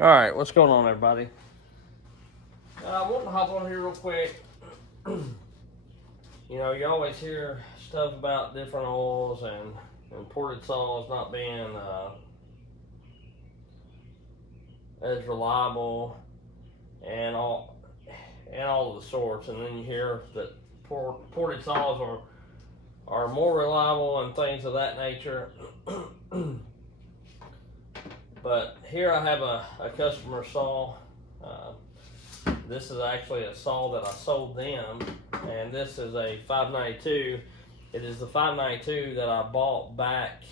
All right, what's going on, everybody? I want to hop on here real quick. You always hear stuff about different oils and imported saws not being as reliable and all of the sorts, and then you hear that imported saws are more reliable and things of that nature. But here I have a customer saw. This is actually a saw that I sold them, and this is a 592. It is the 592 that I bought back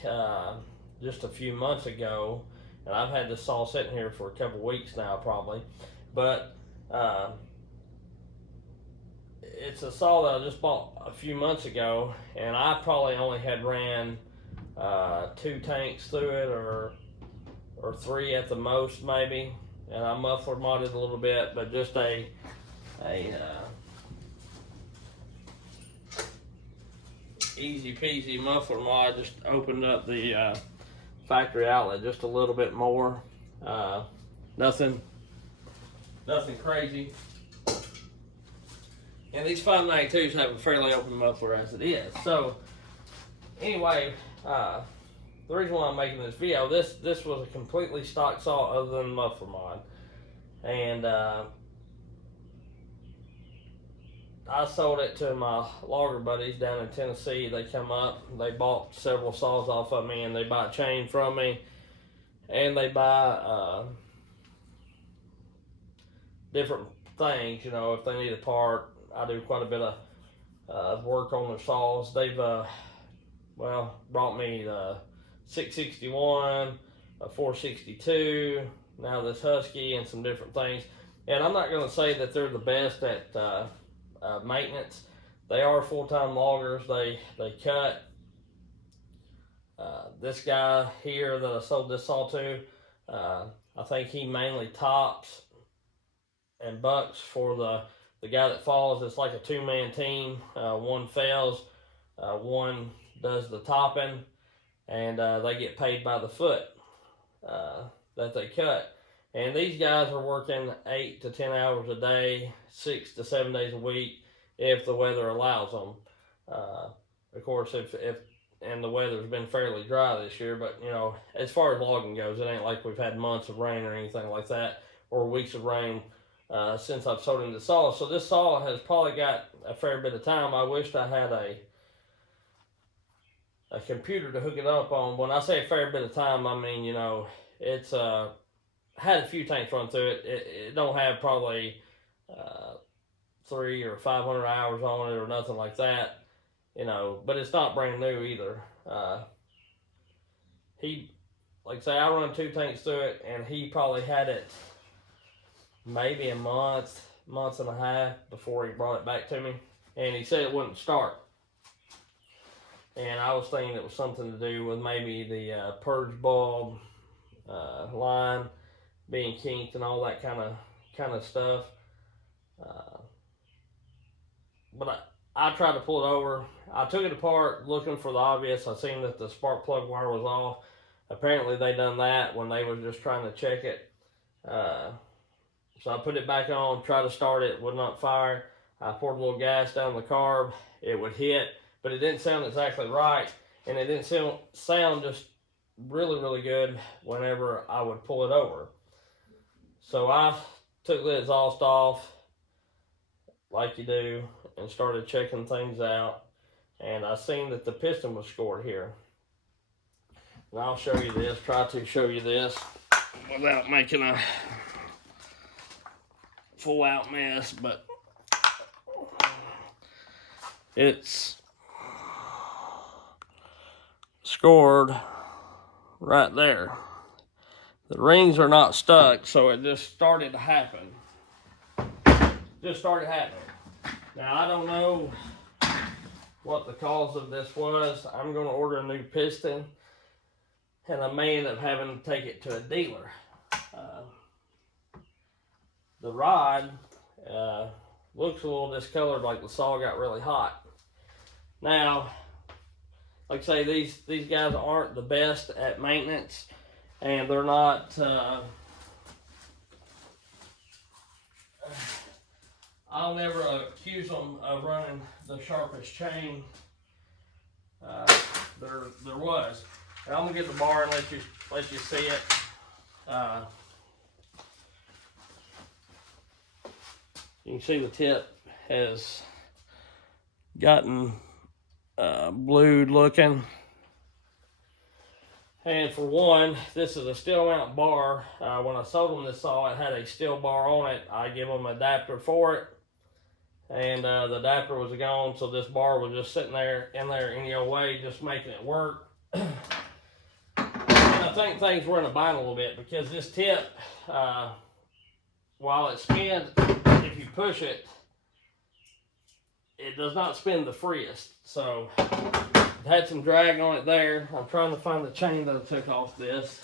just a few months ago, and I've had this saw sitting here for a couple weeks now probably. But it's a saw that I just bought a few months ago, and I probably only had ran 2 tanks through it, or 3 at the most maybe, and I muffler modded a little bit, but just a easy peasy muffler mod. Just opened up the factory outlet just a little bit more. Nothing crazy. And these 592s have a fairly open muffler as it is. So anyway, the reason why I'm making this video, this was a completely stock saw other than muffler mod. And I sold it to my logger buddies down in Tennessee. They come up, they bought several saws off of me, and they buy a chain from me, and they buy different things. If they need a part, I do quite a bit of work on their saws. They've brought me the 661, a 462, now this Husky, and some different things. And I'm not going to say that they're the best at maintenance. They are full-time loggers. They cut. This guy here that I sold this saw to, I think he mainly tops and bucks for the guy that falls. It's like a 2-man team. One fells, one does the topping, and they get paid by the foot that they cut. And these guys are working 8 to 10 hours a day, 6 to 7 days a week, if the weather allows them. Of course, if and the weather's been fairly dry this year, but as far as logging goes, it ain't like we've had months of rain or anything like that, or weeks of rain since I've sold him the saw. So this saw has probably got a fair bit of time. I wished I had a computer to hook it up on. When I say a fair bit of time, I mean, it's had a few tanks run through it. It don't have probably 300 or 500 hours on it or nothing like that, but it's not brand new either. Like I say, I run 2 tanks through it, and he probably had it maybe a month and a half before he brought it back to me, and he said it wouldn't start. And I was thinking it was something to do with maybe the purge bulb line being kinked and all that kind of stuff. But I tried to pull it over. I took it apart looking for the obvious. I seen that the spark plug wire was off. Apparently they done that when they was just trying to check it. So I put it back on, tried to start it, would not fire. I poured a little gas down the carb, it would hit, but it didn't sound exactly right, and it didn't sound just really, really good whenever I would pull it over. So I took the exhaust off, like you do, and started checking things out, and I seen that the piston was scored here. And I'll show you this, try to show you this without making a full out mess, but it's scored right there. The rings are not stuck, so it just started to happen. Now, I don't know what the cause of this was. I'm going to order a new piston, and I may end up having to take it to a dealer. The rod looks a little discolored, like the saw got really hot. Now, like I say, these guys aren't the best at maintenance, and they're not I'll never accuse them of running the sharpest chain there was. And I'm gonna get the bar and let you see it. You can see the tip has gotten blued looking. And for one, this is a steel mount bar. When I sold them this saw, it had a steel bar on it. I give them an adapter for it, and the adapter was gone, so this bar was just sitting there in there any old way, just making it work. And I think things were in a bind a little bit because this tip, while it spins, if you push it, it does not spin the freest. So it had some drag on it there. I'm trying to find the chain that I took off this.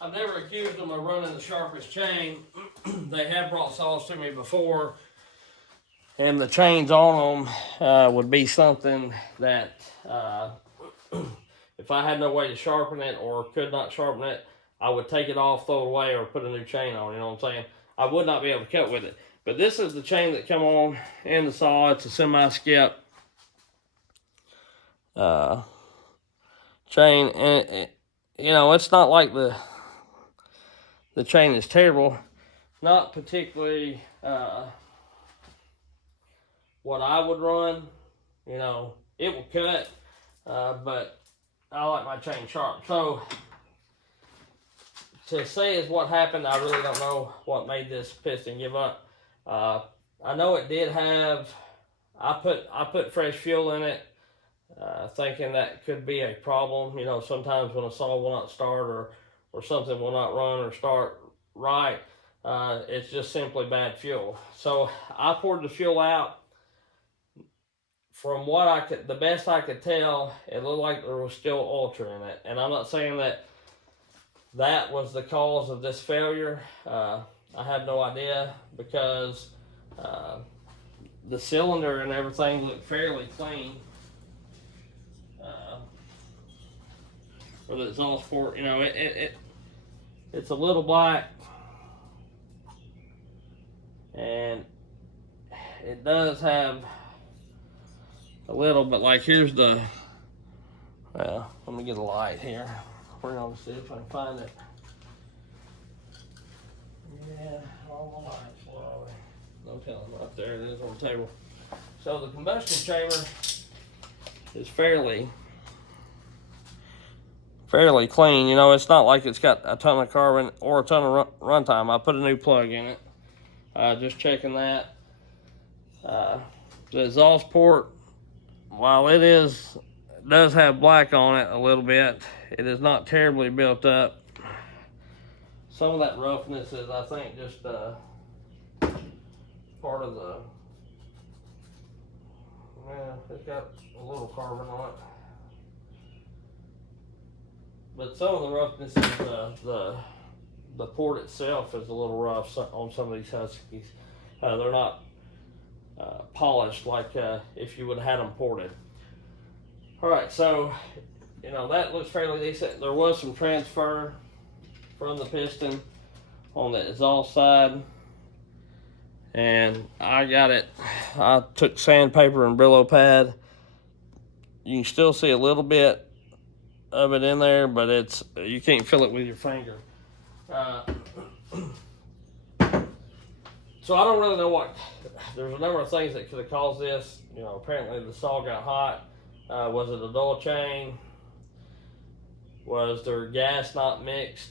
I've never accused them of running the sharpest chain. They have brought saws to me before, and the chains on them would be something that if I had no way to sharpen it or could not sharpen it, I would take it off, throw it away, or put a new chain on, you know what I'm saying? I would not be able to cut with it. But this is the chain that come on in the saw. It's a semi-skip chain, and you know, it's not like the chain is terrible. Not particularly what I would run. You know, it will cut, but I like my chain sharp. So to say is what happened, I really don't know what made this piston give up. I know it did have, I put fresh fuel in it, thinking that could be a problem. You know, sometimes when a saw will not start or something will not run or start right, it's just simply bad fuel. So I poured the fuel out. From what the best I could tell, it looked like there was still ultra in it. And I'm not saying that was the cause of this failure. I have no idea, because the cylinder and everything looked fairly clean. For the exhaust port, you know, it's a little black, and it does have a little, but like here's the, well, let me get a light here. We're gonna see if I can find it. Yeah, all the lights, where are they? No telling, right there it is on the table. So the combustion chamber is fairly clean. You know, it's not like it's got a ton of carbon or a ton of runtime. I put a new plug in it. Just checking that. The exhaust port, while it does have black on it a little bit, it is not terribly built up. Some of that roughness is, I think, just part of the, yeah, it's got a little carbon on it. But some of the roughness is the port itself is a little rough on some of these Huskies. They're not polished like if you would have had them ported. All right, so you know that looks fairly decent. There was some transfer from the piston on the exhaust side, and I got it. I took sandpaper and Brillo pad. You can still see a little bit of it in there, but you can't feel it with your finger. So I don't really know what. There's a number of things that could have caused this. You know, apparently the saw got hot. Was it a dull chain? Was there gas not mixed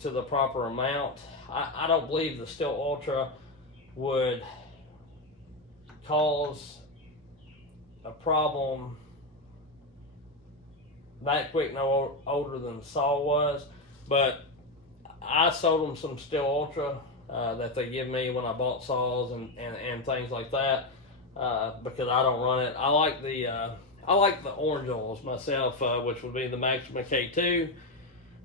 to the proper amount? I don't believe the Steel Ultra would cause a problem that quick no older than the saw was, but I sold them some Steel Ultra that they give me when I bought saws and things like that, because I don't run it. I like the orange oils myself, which would be the Maxima K2.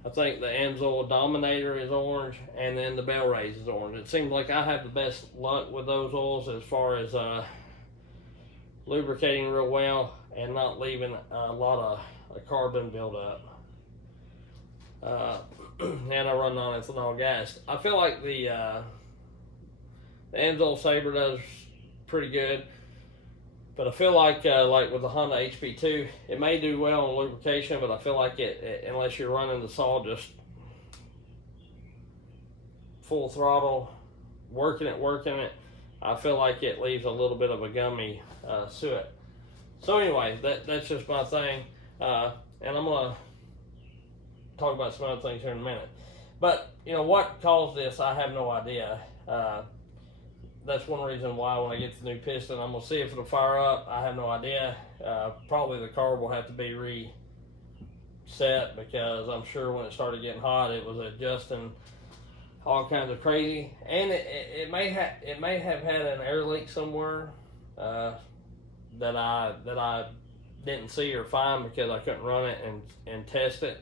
I think the Amsoil Dominator is orange, and then the Bell Rays is orange. It seems like I have the best luck with those oils as far as lubricating real well and not leaving a lot of carbon buildup. And and I run non-ethanol gas. I feel like the Amsoil Sabre does pretty good, but I feel like with the Honda HP2, it may do well on lubrication, but I feel like it unless you're running the saw just full throttle, working it, I feel like it leaves a little bit of a gummy suet. So anyway, that's just my thing, and I'm gonna talk about some other things here in a minute. But what caused this, I have no idea. That's one reason why when I get the new piston, I'm gonna see if it'll fire up. I have no idea. Probably the carb will have to be reset, because I'm sure when it started getting hot, it was adjusting all kinds of crazy, and it may have had an air leak somewhere that I didn't see or find because I couldn't run it and test it.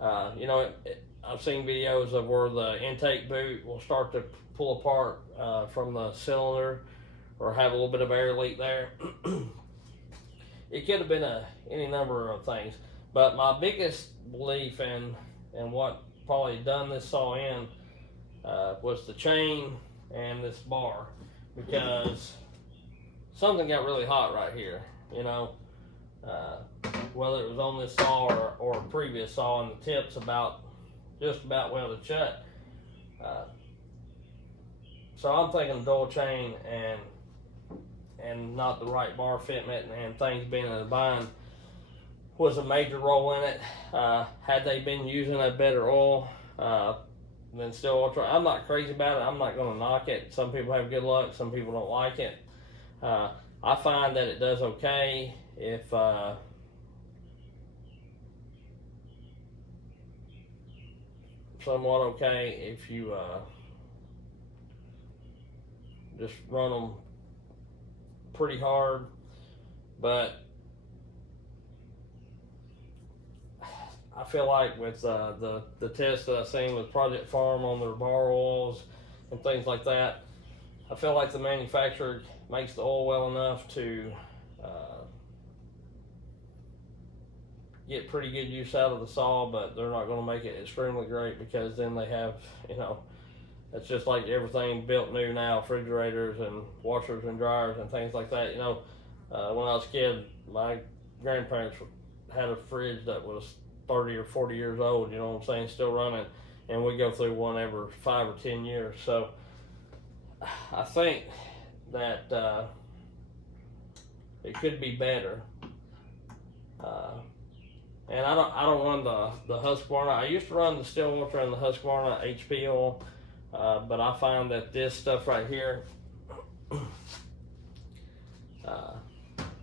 I've seen videos of where the intake boot will start to pull apart from the cylinder, or have a little bit of air leak there. It could have been any number of things, but my biggest belief in what probably done this saw in was the chain and this bar, because something got really hot right here, whether it was on this saw or a previous saw, and the tip's just about welded shut. So I'm thinking dual chain and not the right bar fitment, and things being in a bind was a major role in it. Had they been using a better oil than Still Ultra, I'm not crazy about it. I'm not going to knock it. Some people have good luck, some people don't like it. I find that it does okay if somewhat okay if you just run them pretty hard, but I feel like with the test that I've seen with Project Farm on their bar oils and things like that, I feel like the manufacturer makes the oil well enough to get pretty good use out of the saw, but they're not going to make it extremely great, because then they have, it's just like everything built new now, refrigerators and washers and dryers and things like that. When I was a kid, my grandparents had a fridge that was 30 or 40 years old, you know what I'm saying, still running, and we go through one every 5 or 10 years. So I think that it could be better. And I don't run the Husqvarna. I used to run the Still Ultra and the Husqvarna HP oil, but I find that this stuff right here,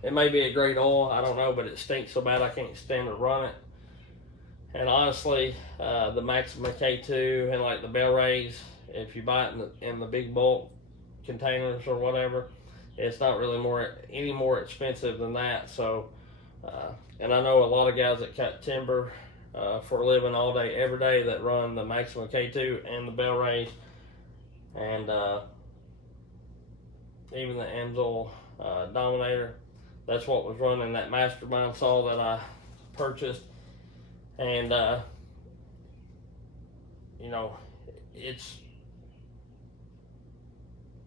it may be a great oil, I don't know, but it stinks so bad I can't stand to run it. And honestly, the Maxima K2 and like the Bell Rays, if you buy it in the big bulk containers or whatever, it's not really any more expensive than that. So, and I know a lot of guys that cut timber for a living all day, every day, that run the Maxima K2 and the Bell Rays, and even the Amsoil Dominator. That's what was running that Mastermind saw that I purchased, and it's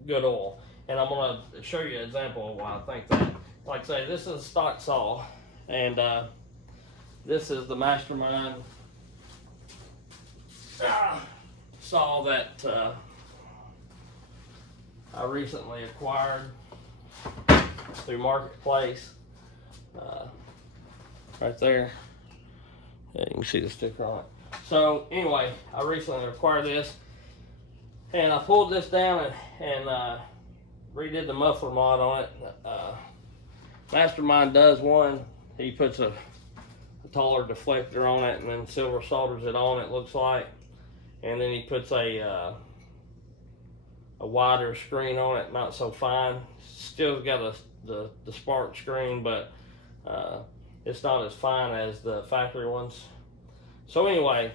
good oil. And I'm going to show you an example of why I think that. Like I say, this is a stock saw, and this is the Mastermind saw that I recently acquired through Marketplace. Right there. Yeah, you can see the sticker on it. So anyway, I recently acquired this, and I pulled this down and redid the muffler mod on it. Mastermind does one. He puts a taller deflector on it, and then silver solders it on, it looks like, and then he puts a wider screen on it, not so fine. Still got the spark screen, but it's not as fine as the factory ones. So anyway,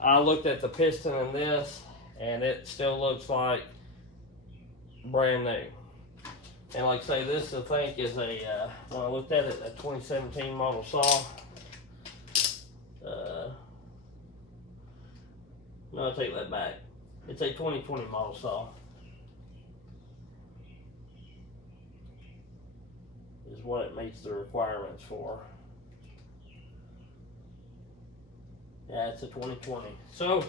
I looked at the piston in this, and it still looks like brand new. And like I say, this I think is when I looked at it, a 2017 model saw. No, I'll take that back. It's a 2020 model saw. Is what it meets the requirements for. Yeah, it's a 2020. So,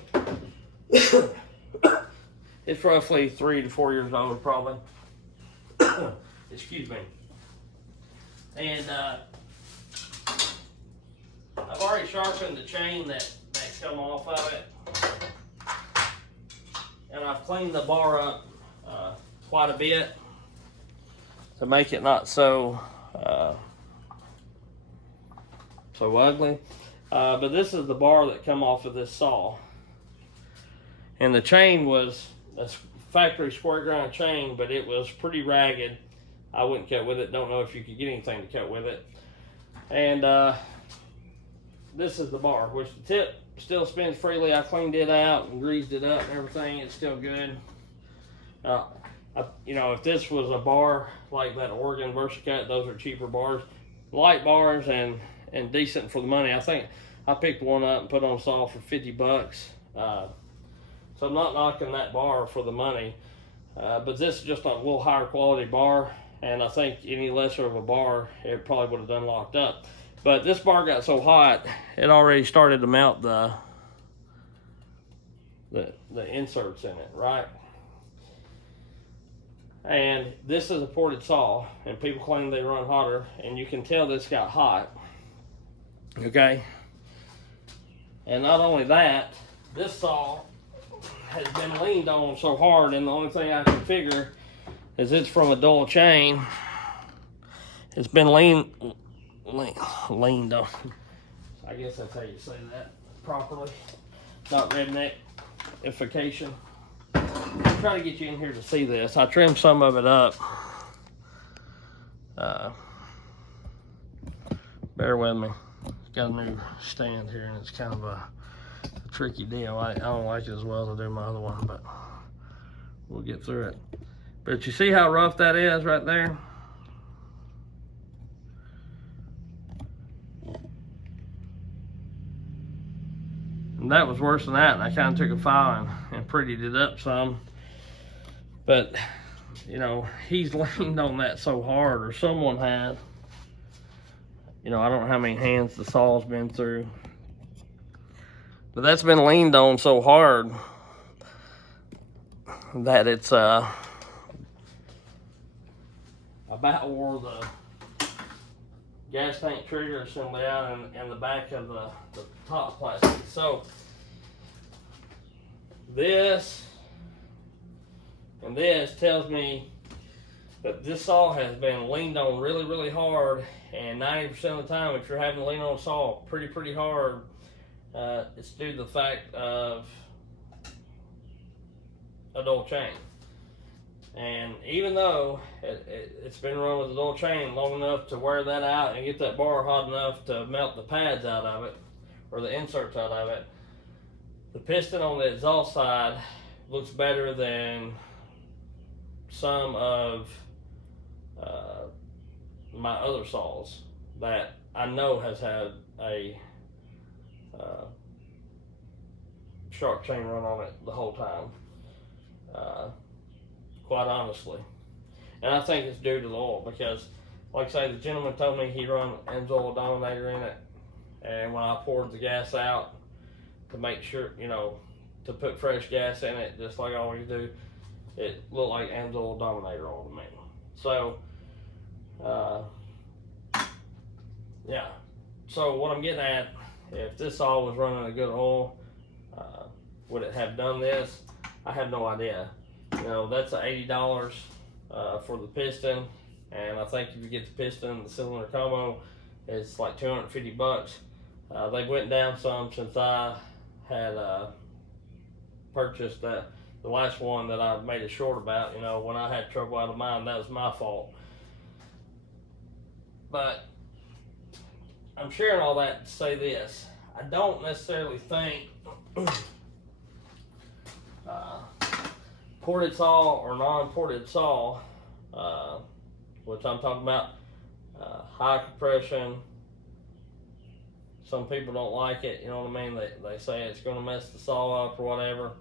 it's roughly 3 to 4 years old, probably. Excuse me. And I've already sharpened the chain that come off of it. And I've cleaned the bar up quite a bit to make it not so ugly. But this is the bar that come off of this saw. And the chain was a factory square ground chain, but it was pretty ragged. I wouldn't cut with it. Don't know if you could get anything to cut with it. And this is the bar, which the tip still spins freely. I cleaned it out and greased it up and everything. It's still good. You know, if this was a bar like that Oregon VersaCut, those are cheaper bars, light bars and decent for the money. I think I picked one up and put on a saw for 50 bucks. So I'm not knocking that bar for the money, but this is just a little higher quality bar, and I think any lesser of a bar, it probably would have done locked up. But this bar got so hot, it already started to melt the inserts in it, right? And this is a ported saw, and people claim they run hotter, and you can tell this got hot, okay? And not only that, this saw has been leaned on so hard, and the only thing I can figure is it's from a dull chain. It's been leaned on. I guess that's how you say that properly. Not redneck-ification. I'm trying to get you in here to see this. I trimmed some of it up. Bear with me. Got a new stand here, and it's kind of a tricky deal. I don't like it as well as I do my other one, but we'll get through it. But you see how rough that is right there? And that was worse than that, and I kind of took a file and prettied it up some. But, you know, he's leaned on that so hard, or someone has. You know, I don't know how many hands the saw's been through. But that's been leaned on so hard that it's about wore the gas tank trigger assembly out and the back of the top plastic. So this and this tells me that this saw has been leaned on really, really hard, and 90% of the time, if you're having to lean on a saw pretty hard, it's due to the fact of a dull chain. And even though it's been run with a dull chain long enough to wear that out and get that bar hot enough to melt the pads out of it, or the inserts out of it, the piston on the exhaust side looks better than some of my other saws that I know has had a sharp chain run on it the whole time, quite honestly. And I think it's due to the oil, because like I say, the gentleman told me he run Amsoil Dominator in it, and when I poured the gas out to make sure, you know, to put fresh gas in it, just like I always do, it looked like Amsoil Dominator oil to me. So yeah, so what I'm getting at, if this saw was running a good oil, would it have done this? I have no idea. You know, that's $80 for the piston, and I think if you get the piston and the cylinder combo, it's like 250 bucks. They went down some since I had purchased the last one that I made a short about. You know, when I had trouble out of mine, that was my fault. But I'm sharing all that to say this. I don't necessarily think ported saw or non-ported saw, which I'm talking about, high compression Some people don't like it, you know what I mean? They say it's going to mess the saw up or whatever.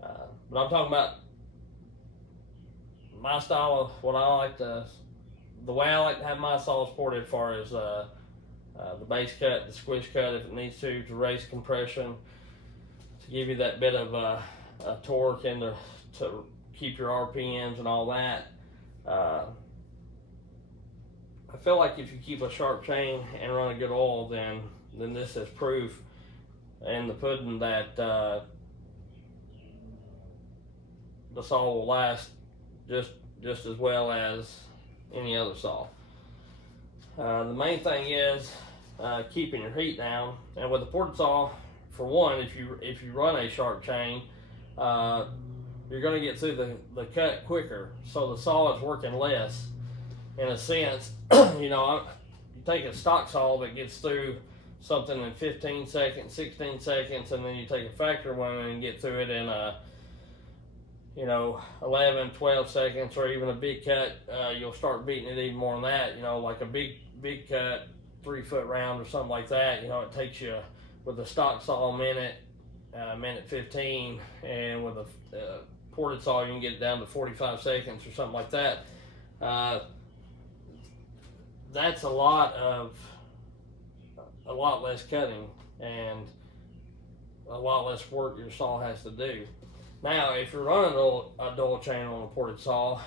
But I'm talking about my style of what I like to, the way I like to have my saws ported, as far as the base cut, the squish cut if it needs to raise compression, to give you that bit of a torque and to keep your RPMs and all that. I feel like if you keep a sharp chain and run a good oil, then this is proof in the pudding that the saw will last just as well as any other saw. The main thing is keeping your heat down, and with a ported saw, for one, if you run a sharp chain, you're going to get through the cut quicker, so the saw is working less in a sense. You take a stock saw that gets through something in 15 seconds, 16 seconds, and then you take a factory one and get through it in 11, 12 seconds, or even a big cut, you'll start beating it even more than that. Like a big cut, 3 foot round or something like that, it takes you, with a stock saw, a minute 15, and with a ported saw, you can get it down to 45 seconds or something like that. That's a lot less cutting and a lot less work your saw has to do. Now, if you're running a dual chain on a ported saw,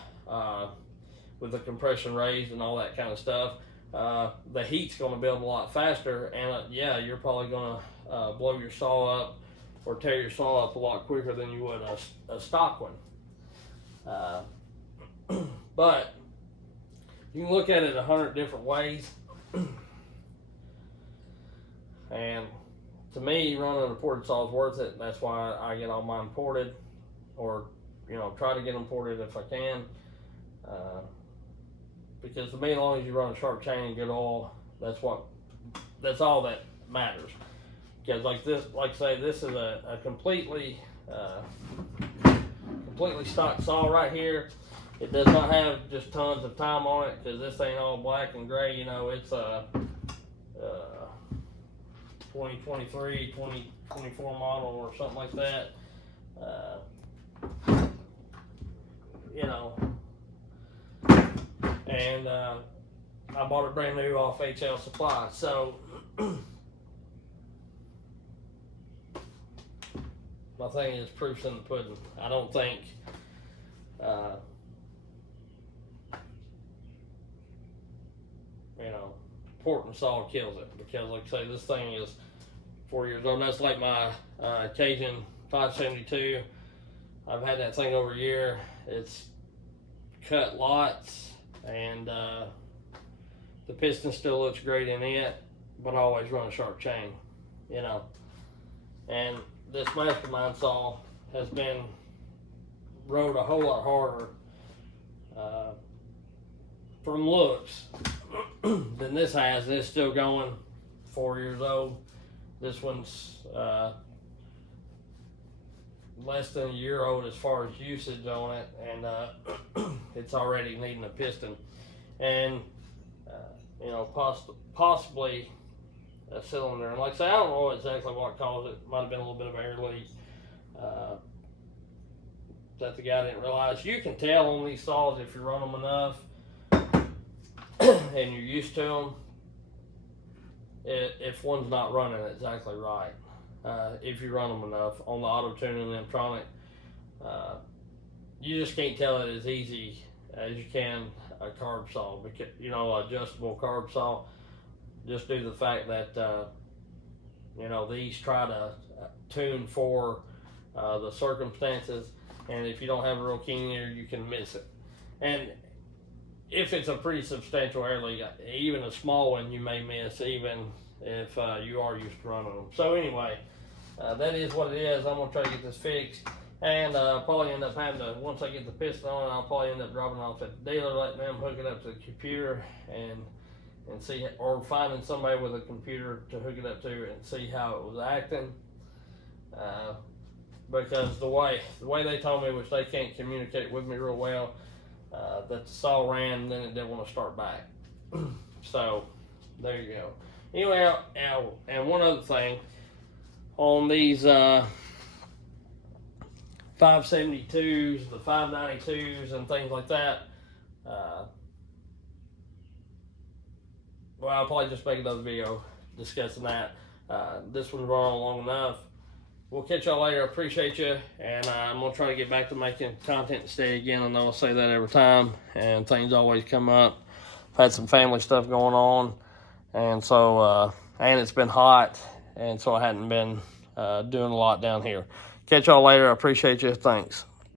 with the compression raised and all that kind of stuff, the heat's going to build a lot faster, and you're probably going to blow your saw up or tear your saw up a lot quicker than you would a stock one. But you can look at it 100 different ways, and to me, running a ported saw is worth it. That's why I get all mine ported, or try to get them ported if I can. Because to me, as long as you run a sharp chain and good oil, that's all that matters. Because like I say, this is a completely stock saw right here. It does not have just tons of time on it, because this ain't all black and gray. It's a 2023, 2024 model or something like that. And I bought it brand new off HL Supply. So my thing is, proof's in the pudding. I don't think porting saw kills it, because like I say, this thing is 4 years old. That's like my Cajun 572. I've had that thing over a year. It's cut lots, and the piston still looks great in it, but I always run a sharp chain, and this Mastermind saw has been rode a whole lot harder from looks than this has. It's still going, 4 years old. This one's less than a year old as far as usage on it, and it's already needing a piston, and possibly a cylinder. And like I say, I don't know exactly what caused it. Might have been a little bit of air leak that the guy didn't realize. You can tell on these saws if you run them enough and you're used to them, if one's not running exactly right. If you run them enough on the auto tuning and Emtronic, you just can't tell it as easy as you can a carb saw, because adjustable carb saw, just due to the fact that these try to tune for the circumstances, and if you don't have a real keen ear, you can miss it. And if it's a pretty substantial air leak, even a small one you may miss, even if you are used to running them. So anyway, that is what it is. I'm going to try to get this fixed, and I'll probably end up having to, once I get the piston on, I'll probably end up dropping it off at the dealer, letting them hook it up to the computer, and see, or finding somebody with a computer to hook it up to and see how it was acting. Because the way they told me, which they can't communicate with me real well, that the saw ran and then it didn't want to start back. So there you go. Anyway, and one other thing on these 572s, the 592s, and things like that. Well, I'll probably just make another video discussing that. This one's run on long enough. We'll catch y'all later. Appreciate you, and I'm gonna try to get back to making content today again. I know I say that every time, and things always come up. I've had some family stuff going on, and so and it's been hot, and so I hadn't been doing a lot down here. Catch y'all later. I appreciate you. Thanks.